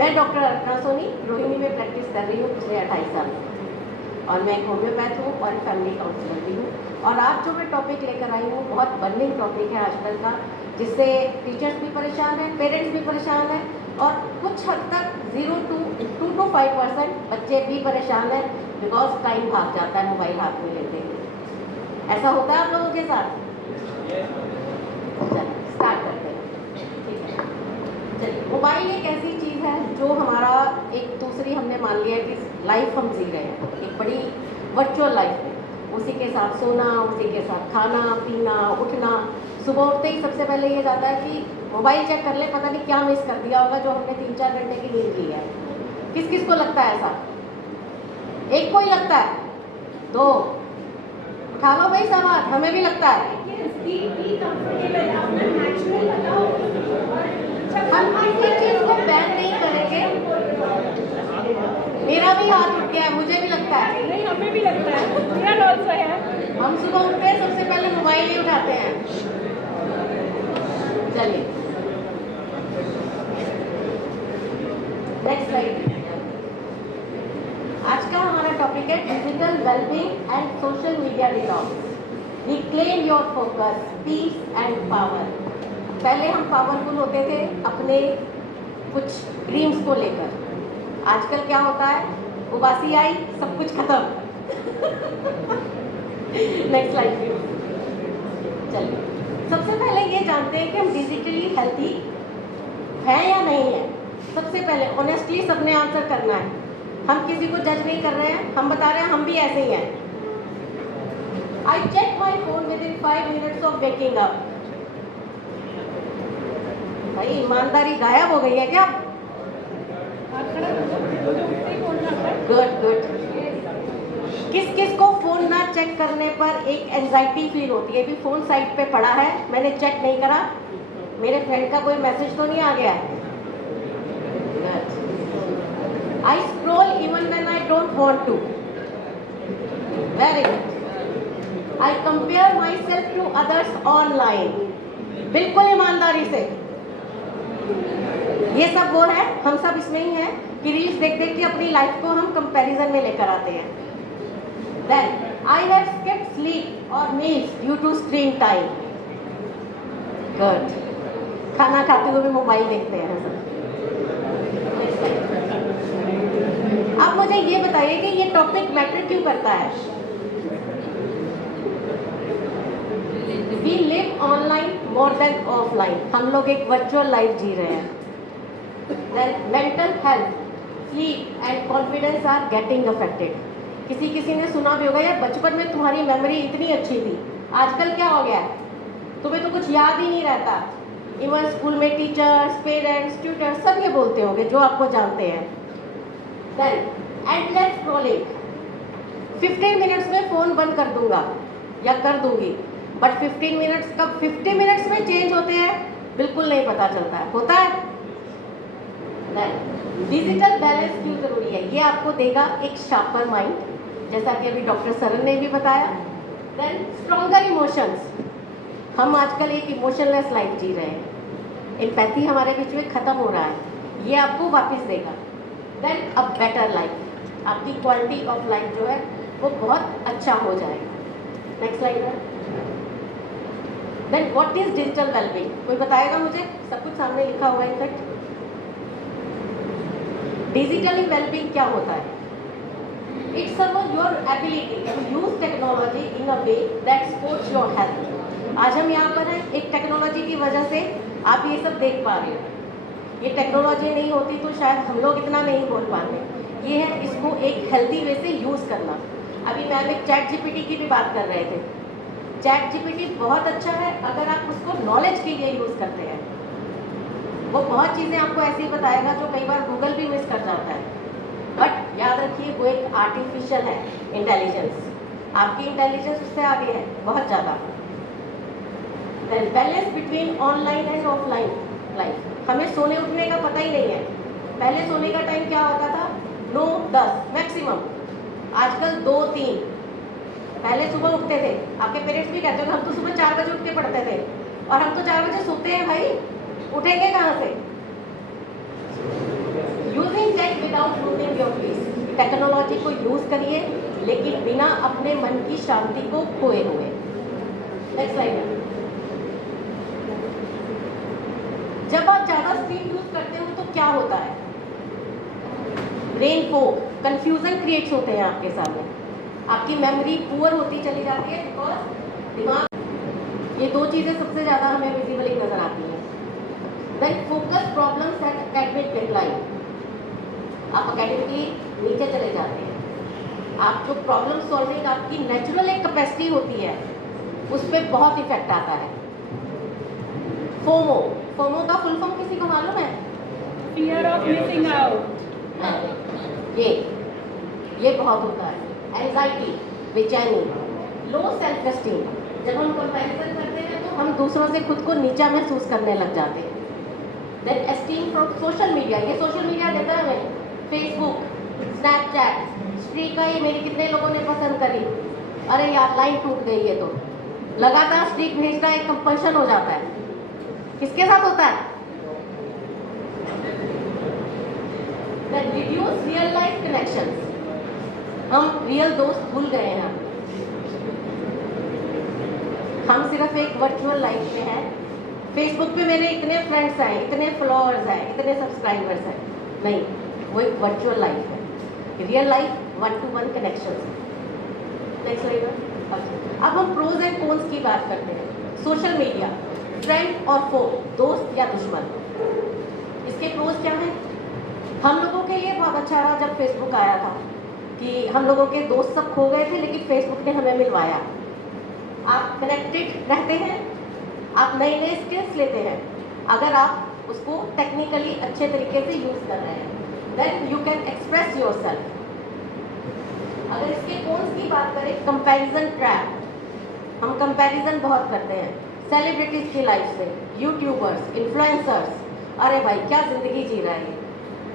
मैं डॉक्टर अर्चना सोनी रोहिणी में प्रैक्टिस कर रही हूँ पिछले 28 साल से, और मैं एक होम्योपैथ हूँ और फैमिली काउंसलर भी हूँ। और आज जो मैं टॉपिक लेकर आई हूँ बहुत बर्निंग टॉपिक है आजकल का, जिससे टीचर्स भी परेशान हैं, पेरेंट्स भी परेशान हैं, और कुछ हद तक 2 to 5% बच्चे भी परेशान हैं, बिकॉज टाइम भाग जाता है मोबाइल हाथ में लेते हैं। ऐसा होता है आप लोगों के साथ? चलिए स्टार्ट करते हैं, ठीक है। चलिए, मोबाइल एक ऐसी चीज़ है जो हमारा एक दूसरी हमने मान लिया कि लाइफ हम जी रहे हैं, एक बड़ी वर्चुअल लाइफ है। उसी के साथ सोना, उसी के साथ खाना पीना, उठना, सुबह उठते ही सबसे पहले ये जाता है कि मोबाइल चेक कर ले, पता नहीं क्या मिस कर दिया होगा जो हमने 3-4 घंटे की नींद ली है। किस किस को लगता है ऐसा? एक को ही लगता है? 2 उठा लो भाई सब हाथ, हमें भी लगता है। हम किसी चीज़ को बैन नहीं करेंगे। मेरा भी हाथ उठ गया है, मुझे भी लगता है। नहीं, हमें भी लगता है, रियल ऑल्सो है। हम सुबह उठते हैं सबसे पहले मोबाइल ही उठाते हैं। चलिए नेक्स्ट स्लाइड। आज का हमारा टॉपिक है digital wellbeing and social media detox. Reclaim your focus, peace and power. पहले हम पावरफुल होते थे अपने कुछ ड्रीम्स को लेकर, आजकल क्या होता है, उबासी आई सब कुछ खत्म। Next slide. चलिए, सबसे पहले ये जानते हैं कि हम डिजिटली हेल्थी हैं या नहीं है। सबसे पहले ऑनेस्टली सबने आंसर करना है। हम किसी को जज नहीं कर रहे हैं, हम बता रहे हैं हम भी ऐसे ही हैं। I check my phone within 5 minutes of waking up. भाई ईमानदारी गायब हो गई है क्या? Good good. किस किस को फोन ना चेक करने पर एक एंजाइटी फील होती है कि फोन साइड पे पड़ा है, मैंने चेक नहीं करा, मेरे फ्रेंड का कोई मैसेज तो नहीं आ गया? I scroll even when I don't want to. Very good. I compare my self to others online. बिल्कुल ईमानदारी से। ये सब वो है, हम सब इसमें ही हैं कि रील्स देख देख के अपनी लाइफ को हम कंपैरिजन में लेकर आते हैं। Then I have skipped sleep or meals due to screen time. Good. खाना खाते हुए भी मोबाइल देखते हैं सब। अब मुझे ये बताइए कि ये टॉपिक मैटर क्यों करता है? We live online more than offline. हम लोग एक वर्चुअल लाइफ जी रहे हैं। Then mental health, sleep and confidence are getting affected. किसी ने सुना भी होगा, यार बचपन में तुम्हारी मेमोरी इतनी अच्छी थी, आजकल क्या हो गया है, तुम्हें तो कुछ याद ही नहीं रहता। इवन स्कूल में टीचर्स, पेरेंट्स, ट्यूटर्स सब ये बोलते होंगे जो आपको जानते हैं। Then endless scrolling. 15 मिनट्स में फ़ोन बंद कर दूंगा या कर दूंगी, बट 15 मिनट्स कब 50 मिनट्स में चेंज होते हैं बिल्कुल नहीं पता चलता है। होता है? डिजिटल बैलेंस क्यों ज़रूरी है? ये आपको देगा एक शार्पर माइंड, जैसा कि अभी डॉक्टर सरन ने भी बताया। Then stronger emotions. हम आजकल एक इमोशनलेस लाइफ जी रहे हैं, एम्पैथी हमारे बीच में ख़त्म हो रहा है, ये आपको वापस देगा। देन अ बेटर लाइफ, आपकी क्वालिटी ऑफ लाइफ जो है वो बहुत अच्छा हो जाएगा। नेक्स्ट स्लाइड है। Then what is digital wellbeing? कोई बताएगा मुझे? सब कुछ सामने लिखा हुआ है। इनफैक्ट डिजिटली वेलबींग क्या होता है? It's about your ability to use technology in a way that supports your health. आज हम यहाँ पर हैं एक टेक्नोलॉजी की वजह से आप ये सब देख पा रहे हो। ये टेक्नोलॉजी नहीं होती तो शायद हम लोग इतना नहीं बोल पाते। ये है इसको एक हेल्दी वे से यूज़ करना। अभी मैम एक चैट जीपीटी की भी बात कर रहे थे। चैट जीपीटी बहुत अच्छा है अगर आप उसको नॉलेज के लिए यूज़ करते हैं। वो बहुत चीज़ें आपको ऐसे ही बताएगा जो कई बार गूगल भी मिस कर जाता है, बट याद रखिए वो एक आर्टिफिशियल है इंटेलिजेंस, आपकी इंटेलिजेंस उससे आगे है बहुत ज़्यादा। Balance between online and offline life. हमें सोने उठने का पता ही नहीं है। पहले सोने का टाइम क्या होता था? 9-10 मैक्सिमम, आजकल 2-3। पहले सुबह उठते थे, आपके पेरेंट्स भी कहते हो हम तो सुबह 4 बजे उठ के पढ़ते थे, और हम तो 4 बजे सोते हैं भाई, उठेंगे कहाँ से? Without losing your peace. Technology को यूज़ करिए लेकिन बिना अपने मन की शांति को खोए हुए। Next slide. जब आप ज़्यादा स्क्रीन यूज़ करते हो तो क्या होता है? ब्रेन फॉग, कंफ्यूजन क्रिएट्स होते हैं आपके सामने, आपकी मेमोरी पुअर होती चली जाती है बिकॉज दिमाग, ये दो चीज़ें सबसे ज़्यादा हमें विजिबली नजर आती हैं। Then focus problems at academic deadline, आप अकेडमिकली नीचे चले जाते हैं, आप जो प्रॉब्लम सॉल्विंग आपकी नेचुरल एक कैपेसिटी होती है उस पर बहुत इफेक्ट आता है। फोमो, फोमो का फुल फॉर्म किसी को मालूम है? Fear of missing out. ये बहुत होता है। एंजाइटी, बेचैनी, लो सेल्फ एस्टीम, जब हम कंपैरिजन करते हैं तो हम दूसरों से खुद को नीचा महसूस करने लग जाते हैं। Then esteem from social media, ये सोशल मीडिया देता है हमें, फेसबुक, स्नैपचैट, स्ट्रीक का ये मेरी कितने लोगों ने पसंद करी, अरे यार लाइन टूट गई है, तो लगातार स्ट्रीक भेजना एक कंपल्शन हो जाता है। किसके साथ होता है? रिड्यूस रियल लाइफ कनेक्शंस, हम रियल दोस्त भूल गए हैं, हम सिर्फ एक वर्चुअल लाइफ में हैं। फेसबुक पे मेरे इतने फ्रेंड्स हैं, इतने फॉलोअर्स हैं, इतने सब्सक्राइबर्स हैं, नहीं, वो एक वर्चुअल लाइफ है। Real life 1-to-1 connections. Next slide. अब हम प्रोज एंड कॉन्स की बात करते हैं। सोशल मीडिया, फ्रेंड और फो, दोस्त या दुश्मन, इसके प्रोज क्या हैं? हम लोगों के लिए बहुत अच्छा रहा जब फेसबुक आया था कि हम लोगों के दोस्त सब खो गए थे लेकिन फेसबुक ने हमें मिलवाया। आप कनेक्टेड रहते हैं, आप नए नए स्किल्स लेते हैं अगर आप उसको टेक्निकली अच्छे तरीके से यूज़ कर रहे हैं, then you can express yourself. अगर इसके कॉन्स की बात करें, कंपैरिजन ट्रैप, हम कंपैरिजन बहुत करते हैं सेलिब्रिटीज़ की लाइफ से, यूट्यूबर्स, इन्फ्लुएंसर्स, अरे भाई क्या ज़िंदगी जी रहा है,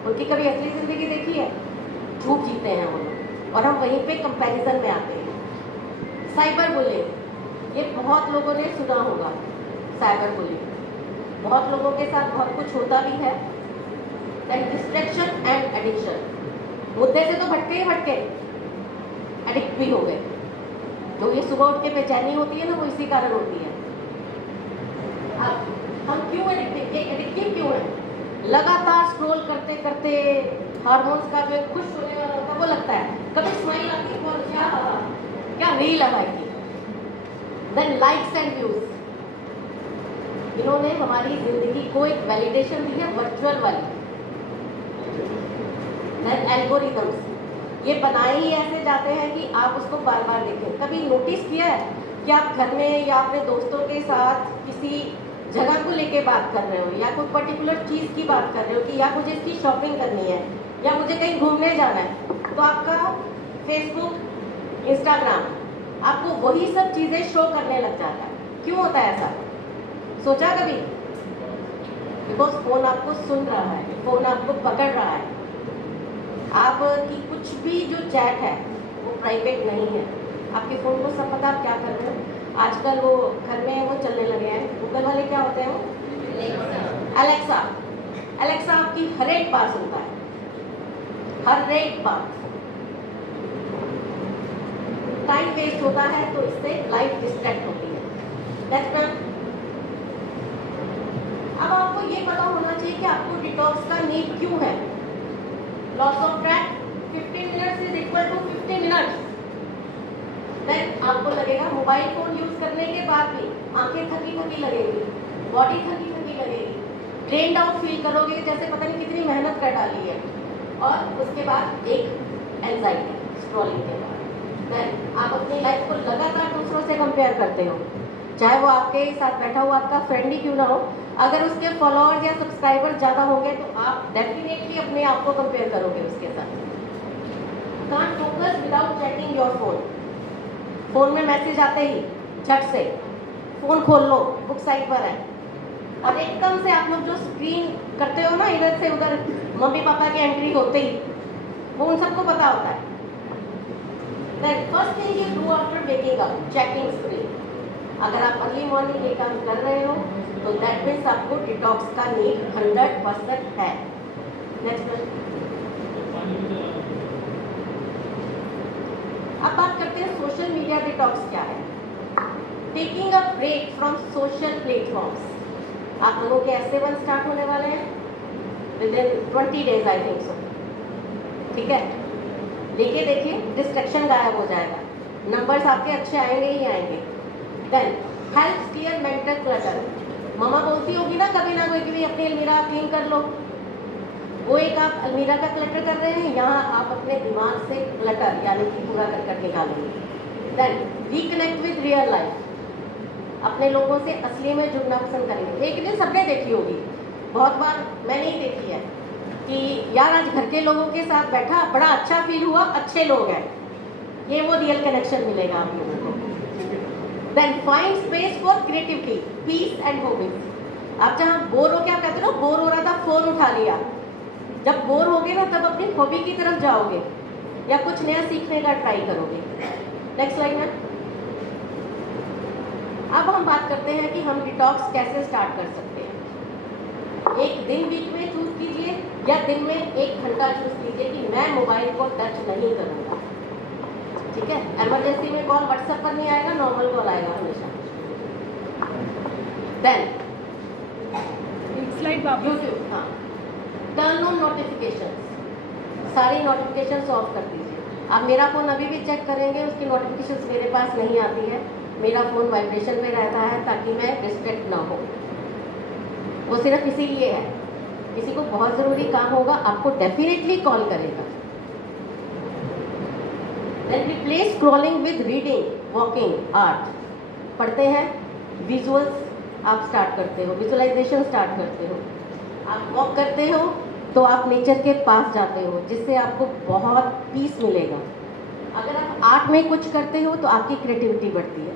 उनकी कभी असली ज़िंदगी देखी है? झूठ जीते हैं वो लोग, और हम वहीं पे कंपैरिजन में आते हैं। साइबर बुलिंग, ये बहुत लोगों ने सुना होगा। साइबर बुलिंग बहुत लोगों के साथ बहुत कुछ होता भी है। देन डिस्ट्रैक्शन एंड एडिक्शन, मुद्दे से तो भटके ही भटके, एडिक्ट भी हो गए। जो ये सुबह उठ के बेचैनी होती है ना, वो इसी कारण होती है। अब हम क्यों एडिक्टिव क्यों है? लगातार स्क्रॉल करते करते हार्मोन्स का जो खुश होने वाला होता है वो लगता है, कभी स्माइल आती है और क्या रील लगाएगी। देन लाइक्स एंड व्यूज, इन्होंने हमारी जिंदगी को एक वैलिडेशन दी है वर्चुअल वाली। देन एल्गोरिथम्स, ये बनाए ही ऐसे जाते हैं कि आप उसको बार बार देखें। कभी नोटिस किया है कि आप घर में या अपने दोस्तों के साथ किसी जगह को लेके बात कर रहे हो या कोई पर्टिकुलर चीज़ की बात कर रहे हो कि या मुझे इसकी शॉपिंग करनी है या मुझे कहीं घूमने जाना है, तो आपका फेसबुक, इंस्टाग्राम आपको वही सब चीज़ें शो करने लग जाता है। क्यों होता है ऐसा? सोचा कभी? बिकॉज फ़ोन आपको सुन रहा है, फ़ोन आपको पकड़ रहा है। आपकी कुछ भी जो चैट है वो प्राइवेट नहीं है, आपके फ़ोन को सब पता आप क्या कर रहे हो। आजकल वो घर में वो चलने लगे हैं, गूगल वाले क्या होते हैं वो, एलेक्सा। एलेक्सा आपकी हर एक बात सुनता है, हर एक बात। टाइम वेस्ट होता है तो इससे लाइफ डिस्ट्रैक्ट होती है। नेक्स्ट मैम, अब आपको ये पता होना चाहिए कि आपको डिटॉक्स का नीड क्यों है। Loss of track, 15 minutes is equal to 50 minutes. Then आपको लगेगा मोबाइल फोन यूज करने के बाद भी आंखें थकी थकी लगेगी, बॉडी थकी थकी लगेगी, ड्रेन्ड आउट फील करोगे जैसे पता नहीं कितनी मेहनत कर डाली है, और उसके बाद एक एंजाइटी स्क्रॉलिंग के बाद। देन आप अपनी लाइफ को लगातार दूसरों से कंपेयर करते हो, चाहे वो आपके साथ बैठा हुआ आपका फ्रेंड ही क्यों ना हो। अगर उसके फॉलोअर्स या सब्सक्राइबर ज़्यादा होंगे तो आप डेफिनेटली अपने आप को कंपेयर करोगे उसके साथ। Can't focus without checking your phone, phone में मैसेज आते ही झट से फ़ोन खोल लो, बुक साइट पर है, और एकदम से आप लोग जो स्क्रीन करते हो ना इधर से उधर, मम्मी पापा की एंट्री होते ही वो उन सबको पता होता है। Then first thing you do after waking up, checking screen. अगर आप अर्ली मॉर्निंग ये काम कर रहे हो तो दैट मीन्स आपको डिटॉक्स का नीड 100% है। नेक्स्ट अब बात करते हैं सोशल मीडिया डिटॉक्स क्या है। Taking a break from social platforms. आप लोगों के ऐसे वन स्टार्ट होने वाले हैं within 20 days I think so. ठीक है, देखिए देखिए डिस्ट्रक्शन गायब हो जाएगा, नंबर्स आपके अच्छे आएंगे ही आएंगे। Then help clear mental clutter. मम्मा बोलती होगी ना कभी ना कोई कि अपनी अलमीरा क्लीन कर लो, वो एक आप अलमीरा का क्लटर कर रहे हैं, यहाँ आप अपने दिमाग से क्लटर यानी कि पूरा कर निकालेंगे। Then reconnect with real life. अपने लोगों से असली में जुड़ना पसंद करेंगे। एक दिन सबने देखी होगी, बहुत बार मैंने ही देखी है कि यार आज घर के लोगों के साथ बैठा, बड़ा अच्छा फील हुआ, अच्छे लोग हैं, ये वो रियल कनेक्शन मिलेगा आप लोगों को। Then find space for creativity, peace and hobbies. आप जहाँ बोर हो के, आप कहते हो ना बोर हो रहा था फोन उठा लिया, जब बोर होगे ना तब अपनी हॉबी की तरफ जाओगे या कुछ नया सीखने का ट्राई करोगे। नेक्स्ट स्लाइड में अब हम बात करते हैं कि हम डिटॉक्स कैसे स्टार्ट कर सकते हैं। एक दिन वीक में चूज कीजिए या दिन में 1 घंटा चूज कीजिए कि मैं मोबाइल को टच नहीं करूँगा। ठीक है, इमरजेंसी में कॉल व्हाट्सएप पर नहीं आएगा, नॉर्मल कॉल आएगा हमेशा। देन स्लाइड वापस। यूट्यूब, हाँ, टर्न ऑन नोटिफिकेशंस। सारी नोटिफिकेशंस ऑफ कर दीजिए। आप मेरा फ़ोन अभी भी चेक करेंगे, उसकी नोटिफिकेशंस मेरे पास नहीं आती है, मेरा फ़ोन वाइब्रेशन में रहता है ताकि मैं डिस्ट्रैक्ट ना हो। वो सिर्फ इसीलिए है, किसी को बहुत ज़रूरी काम होगा आपको डेफिनेटली कॉल करेगा। Then replace scrolling with reading, walking, art. पढ़ते हैं, विजुअल्स आप स्टार्ट करते हो, विजुअलाइजेशन स्टार्ट करते हो। आप वॉक करते हो तो आप नेचर के पास जाते हो, जिससे आपको बहुत पीस मिलेगा। अगर आप आर्ट में कुछ करते हो तो आपकी क्रिएटिविटी बढ़ती है।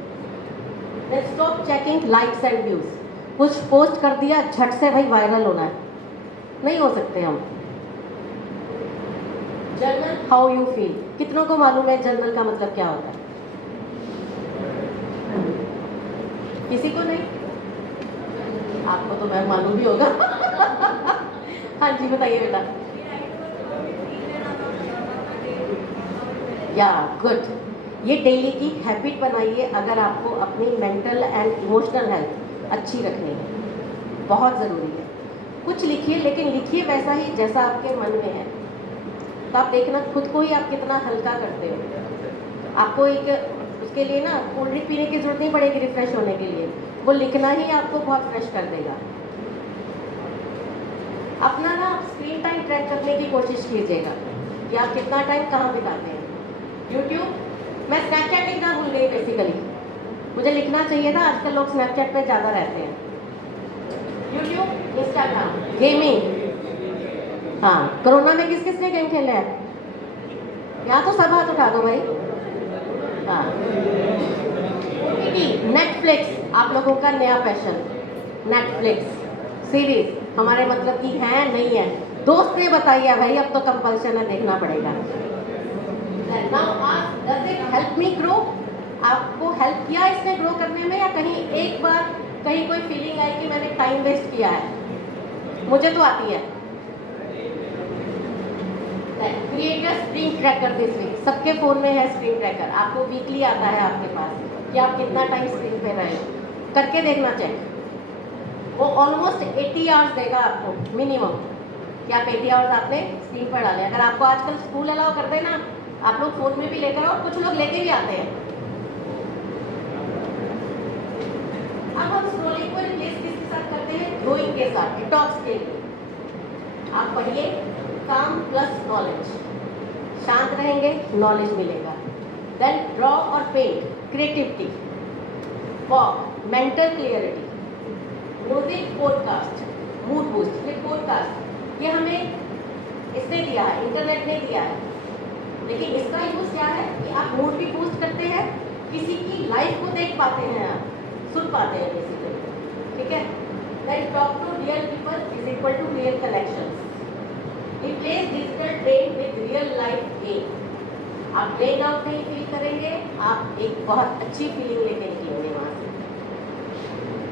Then stop checking likes and views. कुछ पोस्ट कर दिया झट से भाई वायरल होना है, नहीं हो सकते हम। Journal how you feel. कितनों को मालूम है जर्नल का मतलब क्या होता है? किसी को नहीं? आपको तो मैं मालूम भी होगा। हाँ जी बताइए बेटा। या गुड, ये डेली की हैबिट बनाइए अगर आपको अपनी मेंटल एंड इमोशनल हेल्थ अच्छी रखनी है, बहुत ज़रूरी है। कुछ लिखिए, लेकिन लिखिए वैसा ही जैसा आपके मन में है। तो आप देखना खुद को ही आप कितना हल्का करते हो। आपको एक उसके लिए ना कोल्ड ड्रिंक पीने की जरूरत नहीं पड़ेगी रिफ्रेश होने के लिए, वो लिखना ही आपको बहुत फ्रेश कर देगा। अपना ना स्क्रीन टाइम ट्रैक करने की कोशिश कीजिएगा कि आप कितना टाइम कहाँ बिताते हैं। यूट्यूब, मैं स्नैपचैट लिखना भूल गई बेसिकली, मुझे लिखना चाहिए था, आजकल लोग स्नैपचैट पे ज़्यादा रहते हैं। YouTube, Instagram, gaming. हाँ, कोरोना में किस किसने गेम खेले हैं? यहाँ तो सब हाथ उठा दो भाई। हाँ, नेटफ्लिक्स, आप लोगों का नया पैशन। नेटफ्लिक्स सीरीज हमारे मतलब की है नहीं है, दोस्त ने बताइए भाई, अब तो कंपल्शन है, देखना पड़ेगा। Now ask, does it help me grow? आपको हेल्प किया इसने ग्रो करने में, या कहीं एक बार कहीं कोई फीलिंग आई कि मैंने टाइम वेस्ट किया है? मुझे तो आती है। Create a screen tracker this week. सबके फ़ोन में है स्क्रीन ट्रैकर, आपको वीकली आता है आपके पास कि आप कितना टाइम स्क्रीन पे रहे हो, करके देखना चेक। वो ऑलमोस्ट 80 आवर्स देगा आपको मिनिमम, कि आप 80 आवर्स आपने स्क्रीन पर डाले। अगर आपको आजकल स्कूल अलाउ कर देना, आप लोग फ़ोन में भी लेकर आओ, कुछ लोग लेके भी आते हैं। अब हम स्क्रॉलिंग को रिप्लेस किसके साथ करते हैं? ग्रोइंग के साथ, डिटॉक्स के लिए। आप पढ़िए, काम प्लस नॉलेज। शांत रहेंगे, नॉलेज मिलेगा। देन ड्रॉ और paint, creativity. Walk, mental clarity. Music, podcast, mood boost. ये पॉडकास्ट ये हमें इसने दिया है, इंटरनेट ने दिया है, लेकिन इसका यूज़ क्या है कि आप मूड भी बूस्ट करते हैं, किसी की लाइफ को देख पाते हैं, आप सुन पाते हैं बेसिकली। ठीक है, then talk to real people is equal to real connections. Replace digital train with real life game. आप ड्रेन आउट नहीं फील करेंगे, आप एक बहुत अच्छी फीलिंग लेके निकलेंगे वहाँ से।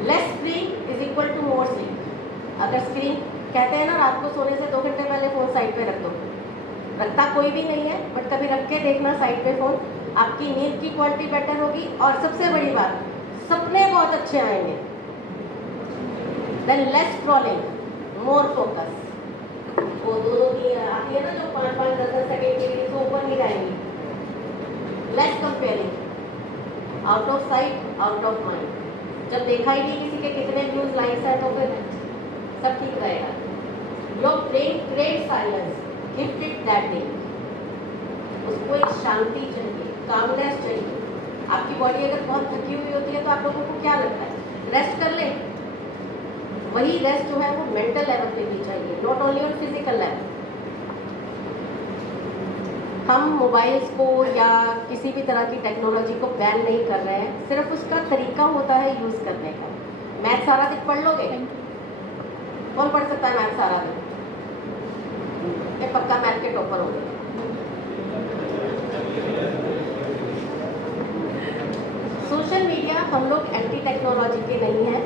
Less screen is equal to more sleep. अगर स्क्रीन, कहते हैं ना रात को सोने से 2 घंटे पहले फ़ोन साइड पे रख दो, रखता कोई भी नहीं है, बट कभी रख के देखना साइड पे फ़ोन, आपकी नींद की क्वालिटी बेटर होगी और सबसे बड़ी बात, सपने बहुत अच्छे आएंगे। Than less scrolling, more focus. वो दोनों की आती है ना जो 5-5 10 सेकंड के लिए, तो ऊपर नहीं जाएंगी। Less comparing, out of sight out of mind. जब देखा ही नहीं किसी के कितने व्यूज लाइक्स हैं तो फिर सब ठीक रहेगा। Your brain craves silence, give it that day. उसको एक शांति चाहिए, कामनेस चाहिए। आपकी बॉडी अगर बहुत थकी हुई होती है तो आप लोगों को क्या लगता है, रेस्ट कर ले। वही रेस्ट जो है वो मेंटल लेवल पे भी चाहिए, not only on physical level. हम मोबाइल्स को या किसी भी तरह की टेक्नोलॉजी को बैन नहीं कर रहे हैं, सिर्फ उसका तरीका होता है यूज करने का। मैथ सारा दिन पढ़ लोगे? कौन पढ़ सकता है मैथ सारा दिन? ये पक्का मैथ के टॉपर हो गए। सोशल मीडिया, हम लोग एंटी टेक्नोलॉजी के नहीं हैं।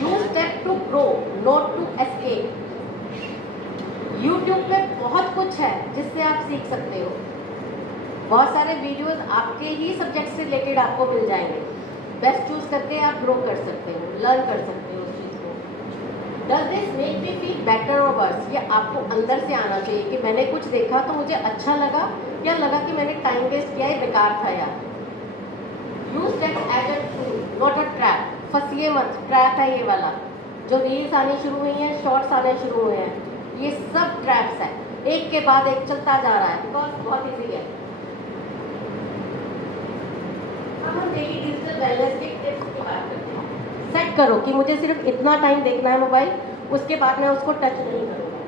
Use that to grow, not to escape. YouTube पे बहुत कुछ है जिससे आप सीख सकते हो। बहुत सारे वीडियोस आपके ही सब्जेक्ट से रिलेटेड आपको मिल जाएंगे। बेस्ट चूज करके आप ग्रो कर सकते हो, लर्न कर सकते हो उस चीज़ को। Does this make me feel better और वर्स? ये आपको अंदर से आना चाहिए कि मैंने कुछ देखा तो मुझे अच्छा लगा, या लगा कि मैंने टाइम वेस्ट किया, ये बेकार था यार। Use that as a tool, not a trap. फंसिए मत, ट्रैप है ये वाला। जो रील्स आनी शुरू हुई हैं, शॉर्ट्स आने शुरू हुए हैं, ये सब ट्रैप्स है, एक के बाद एक चलता जा रहा है, बिकॉज बहुत इजी है। अब हम डेली डिजिटल वेलनेस के टिप्स की बात करते हैं। सेट करो कि मुझे सिर्फ इतना टाइम देखना है मोबाइल, उसके बाद मैं उसको टच नहीं करूँगा।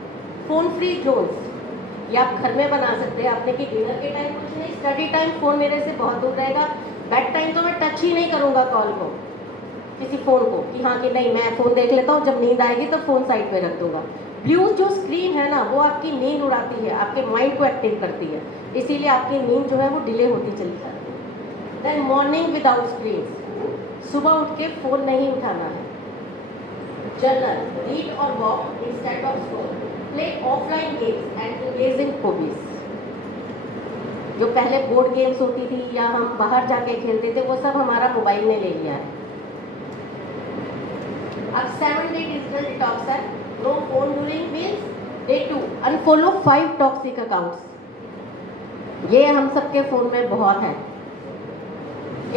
फ़ोन फ्री जोन्स ये आप घर में बना सकते हैं अपने, कि डिनर के टाइम कुछ नहीं, स्टडी टाइम फ़ोन मेरे से बहुत दूर रहेगा, बेड टाइम तो मैं टच ही नहीं करूँगा कॉल को, किसी फ़ोन को, कि हाँ कि नहीं मैं फ़ोन देख लेता हूँ, जब नींद आएगी तो फ़ोन साइड पे रख दूँगा। ब्लू जो स्क्रीन है ना, वो आपकी नींद उड़ाती है, आपके माइंड को एक्टिव करती है, इसीलिए आपकी नींद जो है वो डिले होती चली जाती है। देन मॉर्निंग विदाउट स्क्रीन, सुबह उठ के फ़ोन नहीं उठाना है। जर्नल, रीड और walk instead of scroll, play offline games and engage in hobbies. जो पहले बोर्ड गेम्स होती थी या हम बाहर जाके खेलते थे, वो सब हमारा मोबाइल ने ले लिया है। अब 7 डे डिजिटल डिटॉक्स है। No phone during meals. Day 2, unfollow 5 toxic accounts. ये हम सबके फ़ोन में बहुत है।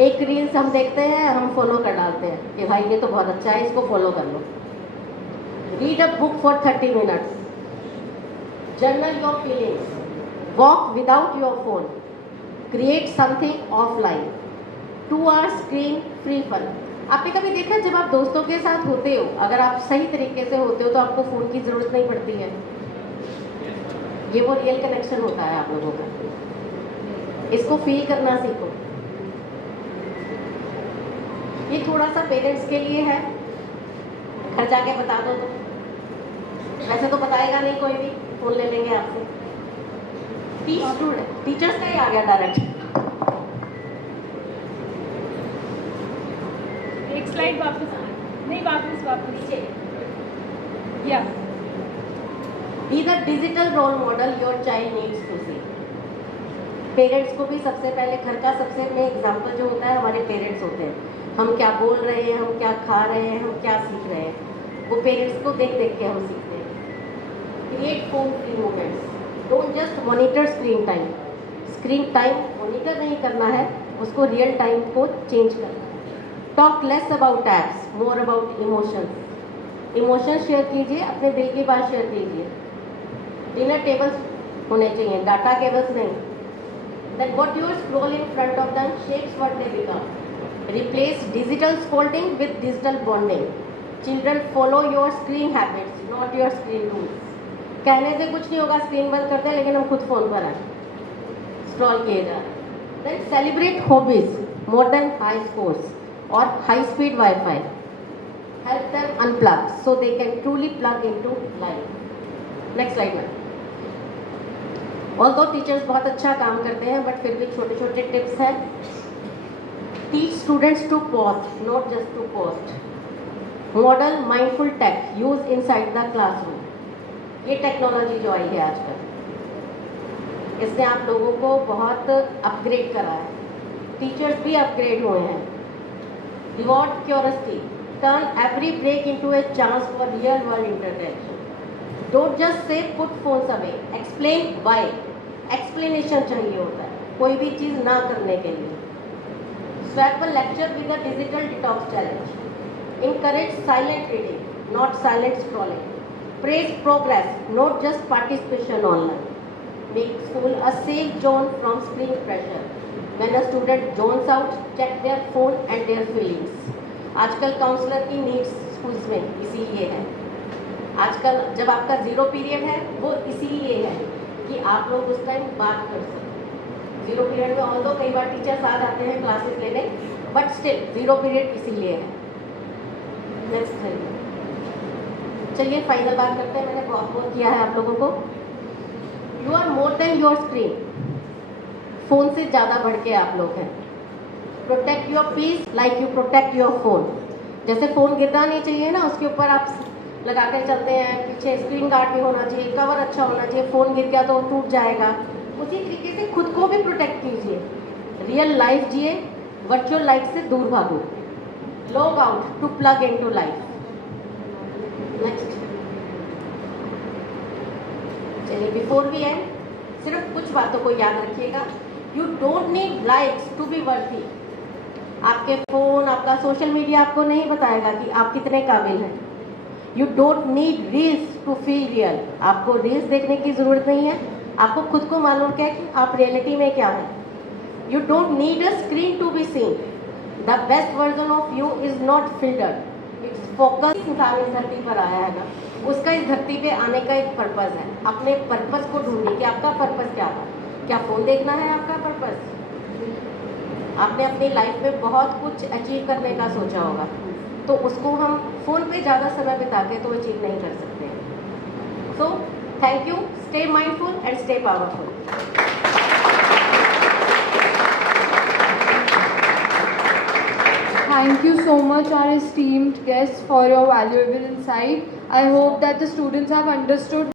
एक रील्स हम देखते हैं, हम फॉलो कर डालते हैं कि भाई ये तो बहुत अच्छा है, इसको फॉलो कर लो। Read a book for 30 minutes. Journal your feelings. Walk without your phone. Create something offline. 2 hours screen free fun. आपने कभी देखा जब आप दोस्तों के साथ होते हो, अगर आप सही तरीके से होते हो तो आपको फ़ोन की ज़रूरत नहीं पड़ती है। ये वो रियल कनेक्शन होता है आप लोगों का। इसको फील करना सीखो। ये थोड़ा सा पेरेंट्स के लिए है, घर जाके बता दो तो। वैसे तो बताएगा नहीं कोई भी, फ़ोन ले लेंगे आपसे। टीचर्स का ही आ गया डायरेक्ट। एक स्लाइड वापस नहीं, वापस नीचे। या be the digital role model your child needs to see. Parents को भी सबसे पहले, घर का सबसे मेन एग्जाम्पल जो होता है हमारे पेरेंट्स होते हैं। हम क्या बोल रहे हैं, हम क्या खा रहे हैं, हम क्या सीख रहे हैं, वो पेरेंट्स को देख देख के हम सीखते हैं। Create phone free moments. Don't just monitor screen time. Screen time monitor नहीं करना है, उसको रियल टाइम को चेंज करना है। Talk less about apps, more about emotions. Emotions share कीजिए, अपने दिल की बात शेयर कीजिए। डिनर टेबल्स होने चाहिए, डाटा केबल्स नहीं। That what you scroll in front of them shapes what they become. Replace digital scolding with digital bonding. Children follow your screen habits, not your screen rules. कहने से कुछ नहीं होगा, screen बंद करते हैं लेकिन हम खुद फोन पर हैं, स्क्रॉल किए जा रहे हैं। Then celebrate hobbies more than high scores or high speed Wi-Fi. Help them unplug so they can truly plug into life. Next slide में। ऑल्दो टीचर्स बहुत अच्छा काम करते हैं, बट फिर भी छोटे छोटे टिप्स हैं। Teach students to post, not just to post. Model mindful tech use inside the classroom. ये टेक्नोलॉजी जो आई है आजकल, इसने आप लोगों को बहुत अपग्रेड करा है, टीचर्स भी अपग्रेड हुए हैं। Reward curiosity, turn every break into a chance for real world interaction. Don't just say put phones away, explain why. Explanation चाहिए होता है कोई भी चीज़ ना करने के लिए। Swap a lecture with a digital detox challenge. Encourage silent reading, not silent scrolling. Praise progress, not just participation online. Make school a safe zone from screen pressure. When a student zones out, check their phone and their feelings. आजकल counsellor की needs schools में इसीलिए है। आजकल जब आपका zero period है वो इसीलिए है कि आप लोग उस टाइम बात कर सकें। जीरो पीरियड में ऑल्दो कई बार टीचर्स आ जाते हैं क्लासेस लेने, बट स्टिल जीरो पीरियड इसीलिए है। नेक्स्ट है, चलिए फाइनल बात करते हैं। मैंने बहुत किया है आप लोगों को। You are more than your screen. Phone से ज़्यादा बढ़ के आप लोग हैं। Protect your peace like you protect your phone. जैसे फ़ोन गिरना नहीं चाहिए ना, उसके ऊपर आप लगा कर चलते हैं, पीछे स्क्रीन गार्ड भी होना चाहिए, कवर अच्छा होना चाहिए, फ़ोन गिर गया तो टूट जाएगा। उसी तरीके से खुद को भी प्रोटेक्ट कीजिए। रियल लाइफ जिए, वर्चुअल लाइफ से दूर भागो। Log out to plug in to life. Next, चलिए बिफोर वी एंड सिर्फ कुछ बातों को याद रखिएगा। You don't need likes to be worthy. आपके फ़ोन, आपका सोशल मीडिया आपको नहीं बताएगा कि आप कितने काबिल हैं। You don't need reels to feel real. आपको रील्स देखने की ज़रूरत नहीं है, आपको खुद को मालूम क्या है कि आप रियलिटी में क्या है। You don't need a screen to be seen. The best version of you is not filtered, it's focus. इंसान इस धरती पर आया है ना, उसका इस धरती पे आने का एक पर्पज़ है। अपने पर्पज़ को ढूंढिए कि आपका पर्पज़ क्या था। क्या फ़ोन देखना है आपका पर्पज़? आपने अपनी लाइफ में बहुत कुछ अचीव करने का सोचा होगा, तो उसको हम फ़ोन पे ज़्यादा समय बिता के तो अचीव नहीं कर सकते। So thank you, stay mindful and stay powerful. Thank you so much, our esteemed guests, for your valuable insight. I hope that the students have understood